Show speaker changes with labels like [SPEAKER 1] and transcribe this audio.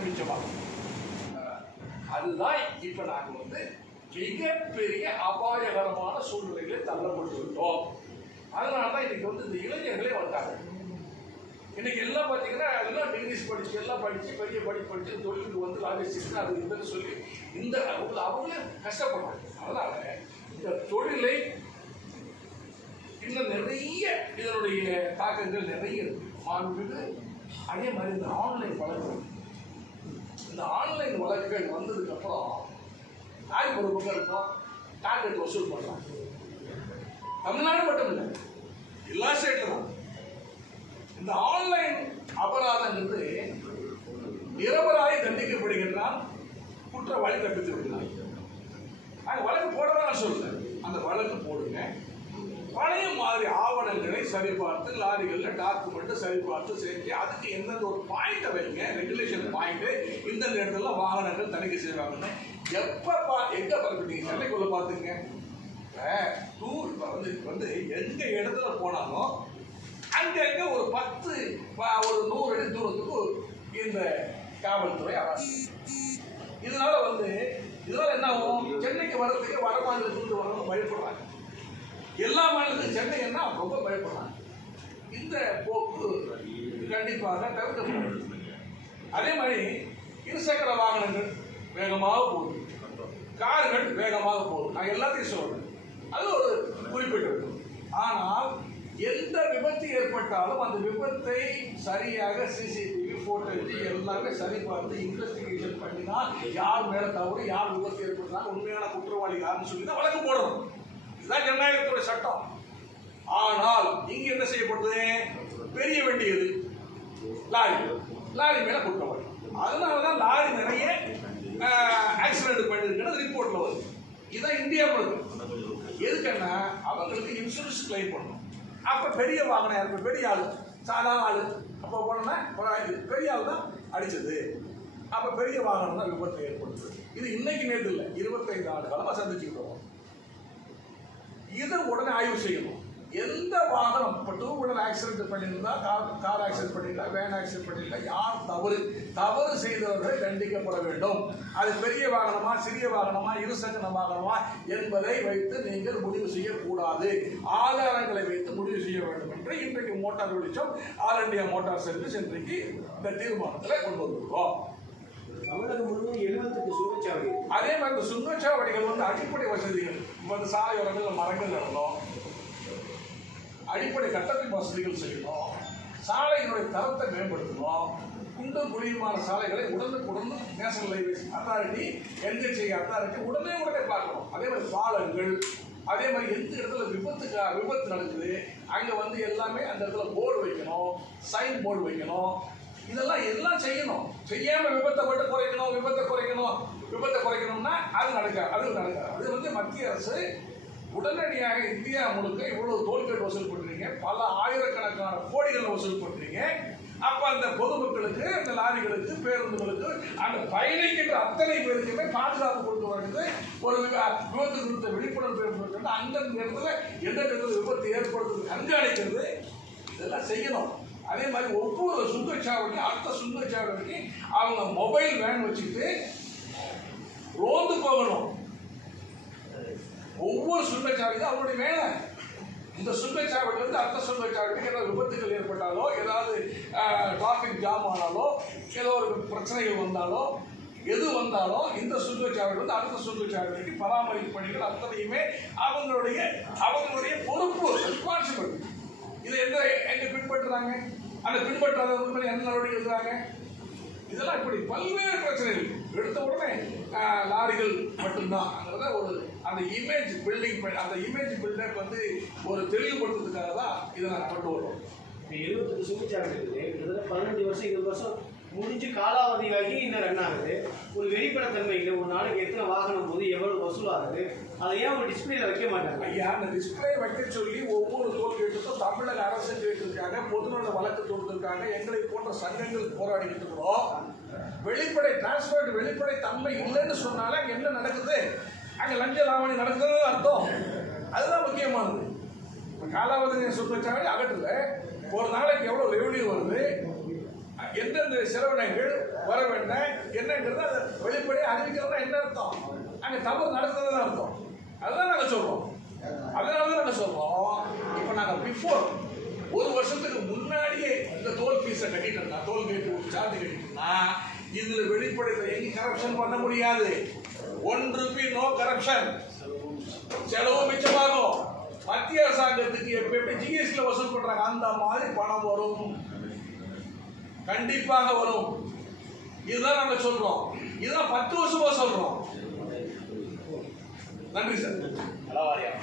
[SPEAKER 1] மிச்சமாகும் அதுதான் இப்ப நாங்க வந்து மிகப்பெரிய அபாயகரமான சூழ்நிலைகளை தள்ளப்பட்டு விட்டோம் அதனால தான் இன்னைக்கு வந்து இந்த இளைஞர்களே வந்தாங்க இன்னைக்கு எல்லாம் பார்த்தீங்கன்னா எல்லாம் டிகிரிஸ் படிச்சு எல்லாம் படிச்சு பெரிய படிப்பு படிச்சு தொழிலுக்கு வந்து லாஜிஸ்டிக்ஸ் அது இதுன்னு சொல்லி இந்த அவங்க அவங்களே கஷ்டப்படுறாங்க. அதனால இந்த தொழிலை இன்னும் நிறைய இதனுடைய தாக்கங்கள் நிறைய இருக்கு. மாண்புமிகு அதே மாதிரி இந்த ஆன்லைன் பழக்கம் இந்த ஆன்லைன் வழக்குகள் வந்ததுக்கப்புறம் அப்புறம் ஒரு பக்கம் இருக்கும் டார்கெட் வசூல் பண்ணலாம் தமிழ்நாடு மட்டும் இல்லை எல்லா ஸ்டேட்லும் இந்த ஆன்லைன் அபராதம் அபராதங்கிறது நிரபராய் தண்டிக்கப்படுகின்றான் குற்றவாளி தப்பித்து விடுகிறார் அங்க வழக்கு போடதான் நான் சொல்றேன். அந்த வழக்கு போடுங்க. பழைய மாதிரி ஆவணங்களை சரிபார்த்து லாரிகளில் டாக்குமெண்ட்டு சரிபார்த்து சேர்த்து அதுக்கு எந்தெந்த ஒரு பாயிண்ட்டை வைங்க ரெகுலேஷன் பாயிண்ட்டு இந்த இடத்துல வாகனங்கள் தணிக்கை செய்வாங்கன்னு எப்போ பா எங்கே பார்த்துட்டீங்க சென்னைக்குள்ளே பார்த்துங்க டூர் இப்போ வந்து வந்து எந்த இடத்துல போனாலும் அங்கங்கே ஒரு பத்து ஒரு நூறு அடி தூரத்துக்கு இந்த காவல்துறை அரசு இதனால வந்து இதனால என்ன ஆகும்? சென்னைக்கு வர்றதுக்கு வட மாநிலத்திலிருந்து வரணும் பயப்படுறாங்க. எல்லா மாநிலத்துக்கும் சென்னை ரொம்ப பயப்படுறாங்க இந்த போக்கு கண்டிப்பாக தவிர்க்கப்படும். அதே மாதிரி இருசக்கர வாகனங்கள் வேகமாக போகுது. கார்கள் வேகமாக போகுது. நான் எல்லாத்தையும் சொல்றேன். அது ஒரு குறிப்பிட்டு ஆனால் எந்த விபத்து ஏற்பட்டாலும் அந்த விபத்தை சரியாக சிசிடிவி போட்டோ எல்லாமே சரி பார்த்து இன்வெஸ்டிகேஷன் பண்ணினா யார் மேல தவறு யார் விபத்து ஏற்பட்டாலும் உண்மையான குற்றவாளி யாருன்னு சொல்லி தான் வழக்கு போடணும் இதுதான் ஜனநாயகத்துடைய சட்டம். ஆனால் இங்க என்ன செய்யப்படுது பெரிய வேண்டியது. லாரி. லாரி மேல குற்றவாளி அதனாலதான் லாரி நிறைய ஆக்சிடென்ட் பண்ணிருக்கிறது ரிப்போர்ட்ல வருது. இதான் இந்தியா முழுக்க. எதுக்குன்னா அவங்களுக்கு இன்சூரன்ஸ் கிளைம் பண்ணணும். அப்ப பெரிய வாகனம் இருக்கும் பெரிய ஆளு. சாதாரண ஆளு. அப்போ போனோம்னா பெரிய ஆள் தான் அடிச்சது. அப்ப பெரிய வாகனம் தான் விபத்து ஏற்படுத்துது. இது இன்னைக்கு நேற்று இல்லை. இருபத்தைந்து ஆண்டு காலமா சந்திச்சுக்கிட்டு இதை உடனே ஆய்வு செய்யணும். எந்த வாகனம் இப்போ டூ வீலர் ஆக்சிடென்ட் பண்ணியிருந்தா கார் கார் ஆக்சிடென்ட் பண்ணியிருந்தா வேன் ஆக்சிடென்ட் பண்ணியிருந்தா யார் தவறு? தவறு செய்தவர்கள் தண்டிக்கப்பட வேண்டும். அது பெரிய வாகனமா சிறிய வாகனமா இருசக்கர வாகனமா என்பதை வைத்து நீங்கள் முடிவு செய்யக்கூடாது. ஆதாரங்களை வைத்து முடிவு செய்ய வேண்டும் என்று இன்றைக்கு மோட்டார் வெளிச்சம் ஆல் இண்டியா மோட்டார் சர்வீஸ் இன்றைக்கு இந்த தீர்மானத்தில் கொண்டு வந்திருக்கோம்.
[SPEAKER 2] தமிழகம் முழுவதும் எழுபத்தெட்டு சுங்கச்சாவடி
[SPEAKER 1] அதே மாதிரி இந்த சுங்கச்சாவடிகள் வந்து அடிப்படை வசதிகள் வந்து சாலையோரங்கள் மரங்கள் நடணும். அடிப்படை கட்டமைப்பு வசதிகள் செய்யணும். சாலைகளுடைய தரத்தை மேம்படுத்தணும். குண்டும் குழியுமான சாலைகளை உடனுக்குடன் national highways authority NHI authority உடனே உடனே பார்க்கணும். அதே மாதிரி பாலங்கள் அதே மாதிரி எந்த இடத்துல விபத்துக்கு விபத்து நடக்குது அங்கே வந்து எல்லாமே அந்த இடத்துல போர்டு வைக்கணும் சைன் போர்டு வைக்கணும். இதெல்லாம் எல்லாம் செய்யணும்? செய்யாம விபத்தை மட்டும் குறைக்கணும் விபத்தை குறைக்கணும் விபத்தை குறைக்கணும்னா அது நடக்காது அது நடக்காது அது வந்து மத்திய அரசு உடனடியாக இந்தியா முழுக்க இவ்வளவு டோல்கேட் வசூல் பண்றீங்க. பல ஆயிரக்கணக்கான கோடிகள் வசூல் பண்றீங்க. அப்ப அந்த பொதுமக்களுக்கு அந்த லாரிகளுக்கு பேருந்துகளுக்கு அந்த பயணிக்கின்ற அத்தனை பேருக்குமே பாதுகாப்பு கொடுக்க வருது ஒரு விபத்து குறித்த விழிப்புணர்வு ஏற்படுத்துறது. அந்தந்த இடத்துல எந்த இடத்துல விபத்து ஏற்படுத்துறது கண்காணிக்கிறது. இதெல்லாம் செய்யணும். அதே மாதிரி ஒவ்வொரு சுங்கச்சாவடி அடுத்த சுங்கச்சாவடிக்கு அவங்க மொபைல் வேன் வச்சுக்கிட்டு ரோந்து போகணும். ஒவ்வொரு சுங்கச்சாவடிக்கும் அவங்களுடைய வேலை. இந்த சுங்கச்சாவடியிலிருந்து அடுத்த சுங்கச்சாவடிக்கு ஏதாவது விபத்துகள் ஏற்பட்டாலோ ஏதாவது டிராஃபிக் ஜாம் ஆனாலோ ஏதோ ஒரு பிரச்சனைகள் வந்தாலோ எது வந்தாலும் இந்த சுங்கச்சாவடியிலிருந்து அடுத்த சுங்கச்சாவடிக்கு பராமரிப்பு பணிகள் அத்தனையுமே அவங்களுடைய அவங்களுடைய பொறுப்பு ரெஸ்பான்சிபிலிட்டி இதை எந்த எங்க பின்பற்றுறாங்க அந்த பின்பற்றாதவங்க மேல என்ன நடவடிக்கை எடுக்கிறாங்க? இதெல்லாம் இப்படி பல்வேறு பிரச்சனைகள். எடுத்த உடனே லாரிகள் மட்டும்தான்ங்கிறத ஒரு அந்த இமேஜ் பில்டிங் அந்த இமேஜ் பில்டர் வந்து ஒரு தெளிவுபடுத்துறதுக்காக தான் இதை நான் கொண்டு வரோம்.
[SPEAKER 2] சுங்கச்சாவடி இருக்குது. கிட்டத்தட்ட பதினஞ்சு வருஷம் இருபது வருஷம் முடிஞ்சு காலாவதியாகி இன்னும் ரன் ஆகுது. ஒரு வெளிப்படைத்தன்மை இல்லை. ஒரு நாளைக்கு எத்தனை வாகனம் போது எவ்வளவு வசூலாகுது? அதை ஏன் ஒரு டிஸ்பிளேல வைக்க மாட்டாங்க?
[SPEAKER 1] ஐயா அந்த டிஸ்பிளே வைக்க சொல்லி ஒவ்வொரு டோல்கேட்டுக்கும் தமிழக அரசு கேட்டிருக்காங்க பொதுநல வழக்கு தொடுத்திருக்காங்க எங்களை போன்ற சங்கங்கள் போராடிக்கிட்டு இருக்கிறோம் வெளிப்படை டிரான்ஸ்போர்ட் வெளிப்படை தன்மை இல்லைன்னு சொன்னாலே அங்கே என்ன நடக்குது? அங்கே லஞ்ச லாவணி நடக்குது அர்த்தம்? அதுதான் முக்கியமானது. இப்ப காலாவதி வச்சாலே அகற்றுல. ஒரு நாளைக்கு எவ்வளோ ரெவன்யூ வருது? எந்தெந்த செலவினங்கள் வர வேண்டாம் என்னங்கிறது அதை வெளிப்படையாக அறிவிக்கிறதா என்ன அர்த்தம்? அங்கே தவறு தான் அர்த்தம். அதுதான் நாங்கள் சொல்கிறோம் அதனால தான் நாங்கள் சொல்கிறோம் இப்போ நாங்கள் பிஃபோர் ஒரு வருஷத்துக்கு முன்னாடியே இந்த டோல் ஃபீஸை கட்டிட்டோம்னா ஒரு சார்ஜ் கட்டிட்டோம்னா இதில் வெளிப்படையில் எங்க கரப்ஷன் பண்ண முடியாது? ஒன் ருபி நோ கரப்ஷன் செலவு மிச்சமாகும். மத்திய அரசாங்கத்துக்கு எப்பயுமே ஜிஎஸ்டி ஜிஎஸ்டியில் வசூல் பண்றாங்க. அந்த மாதிரி பணம் வரும். கண்டிப்பாக வரும். இதுதான் நாங்க சொல்றோம். இதுதான் பத்து வருஷமா சொல்றோம். நன்றி சார்.
[SPEAKER 3] நலவாரியம்